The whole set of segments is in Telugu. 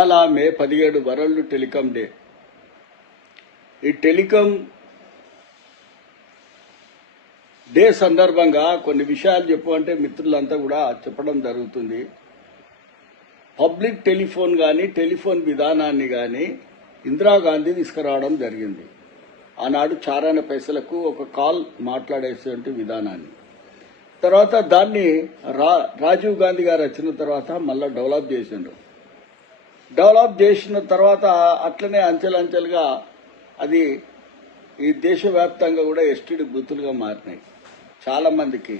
ఇవాళ మే 17 వరల్డ్ టెలికాం డే. ఈ టెలికాం డే సందర్భంగా కొన్ని విషయాలు చెప్పమంటే మిత్రులంతా కూడా చెప్పడం జరుగుతుంది. పబ్లిక్ టెలిఫోన్ కానీ టెలిఫోన్ విధానాన్ని కానీ ఇందిరాగాంధీ తీసుకురావడం జరిగింది. ఆనాడు చారాన పైసలకు ఒక కాల్ మాట్లాడేటువంటి విధానాన్ని. తర్వాత దాన్ని రాజీవ్ గాంధీ గారు వచ్చిన తర్వాత మళ్ళీ డెవలప్ చేసిండ్రు. డెవలప్ చేసిన తర్వాత అట్లనే అంచెలంచెలుగా అది ఈ దేశవ్యాప్తంగా కూడా ఎస్టీడీ బూతులుగా మారినాయి. చాలా మందికి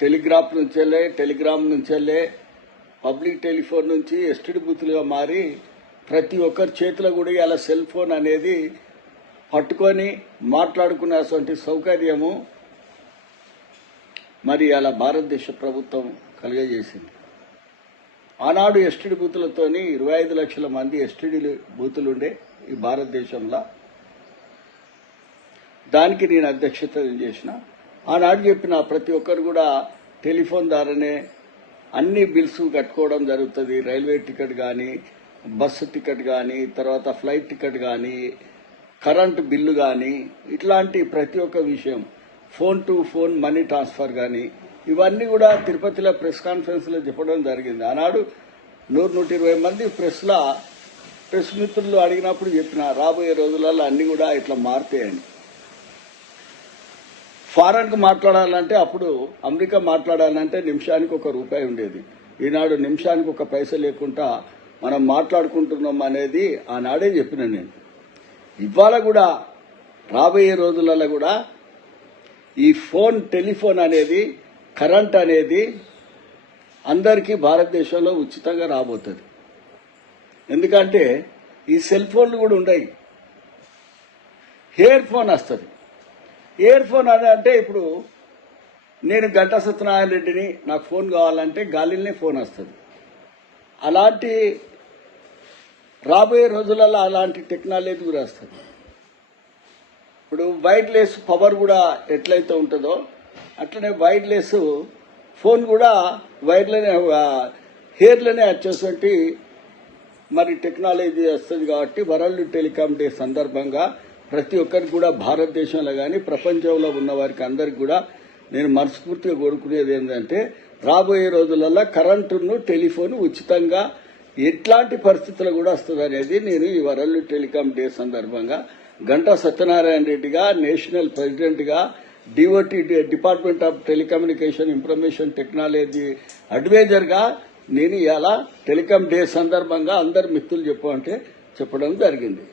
టెలిగ్రామ్ నుంచెల్లే పబ్లిక్ టెలిఫోన్ నుంచి ఎస్టీడీ బూతులుగా మారి ప్రతి ఒక్కరి చేతిలో కూడా ఇలా సెల్ ఫోన్ అనేది పట్టుకొని మాట్లాడుకునేటువంటి సౌకర్యము మరి అలా భారతదేశ ప్రభుత్వం కలిగజేసింది. ఆనాడు ఎస్టీడీ బూతులతోని 25 లక్షల మంది ఎస్టీడీ బూతులుండే ఈ భారతదేశంలో. దానికి నేను అధ్యక్షత చేసిన. ఆనాడు చెప్పిన ప్రతి ఒక్కరు కూడా టెలిఫోన్ ద్వారానే అన్ని బిల్స్ కట్టుకోవడం జరుగుతుంది. రైల్వే టికెట్ కానీ, బస్సు టికెట్ కానీ, తర్వాత ఫ్లైట్ టికెట్ కానీ, కరెంటు బిల్లు కానీ, ఇట్లాంటి ప్రతి ఒక్క విషయం, phone to phone money transfer కానీ, ఇవన్నీ కూడా తిరుపతిలో ప్రెస్ కాన్ఫరెన్స్లో చెప్పడం జరిగింది. ఆనాడు 100-120 మంది ప్రెస్ మిత్రులు అడిగినప్పుడు చెప్పిన రాబోయే రోజులలో అన్ని కూడా ఇట్లా మారుతాయని. ఫారెన్కు మాట్లాడాలంటే అప్పుడు అమెరికా మాట్లాడాలంటే నిమిషానికి ₹1 ఉండేది. ఈనాడు నిమిషానికి ₹1 లేకుండా మనం మాట్లాడుకుంటున్నాం అనేది ఆనాడే చెప్పిన నేను. ఇవాళ కూడా రాబోయే రోజులలో కూడా ఈ టెలిఫోన్ అనేది, కరెంట్ అనేది అందరికీ భారతదేశంలో ఉచితంగా రాబోతుంది. ఎందుకంటే ఈ సెల్ ఫోన్లు కూడా ఉన్నాయి. ఇయర్ ఫోన్ వస్తుంది. ఇయర్ ఫోన్ అంటే ఇప్పుడు నేను గంటా సత్యనారాయణ రెడ్డిని, నాకు ఫోన్ కావాలంటే గాలిలోనే ఫోన్ వస్తుంది. అలాంటి రాబోయే రోజులలో అలాంటి టెక్నాలజీ కూడా వస్తుంది. ఇప్పుడు వైర్లెస్ పవర్ కూడా ఎట్లయితే ఉంటుందో అట్లనే వైర్లెస్ ఫోన్ కూడా హెయిర్లోనే వచ్చేటువంటి మరి టెక్నాలజీ వస్తుంది. కాబట్టి వరల్డ్ టెలికాం డే సందర్భంగా ప్రతి ఒక్కరికి కూడా భారతదేశంలో కానీ ప్రపంచంలో ఉన్న వారికి అందరికి కూడా నేను మనస్ఫూర్తిగా కోరుకునేది ఏంటంటే రాబోయే రోజులలో కరెంటును టెలిఫోన్ ఉచితంగా ఎట్లాంటి పరిస్థితులు కూడా వస్తుంది అనేది నేను ఈ వరల్డ్ టెలికాం డే సందర్భంగా గంటా సత్యనారాయణ రెడ్డిగా, నేషనల్ ప్రెసిడెంట్గా, DOT department of telecommunication information technology అడ్వైజర్గా నేను ఇలా టెలికాం డే సందర్భంగా అందరు మిత్రులు చెప్పడం జరిగింది.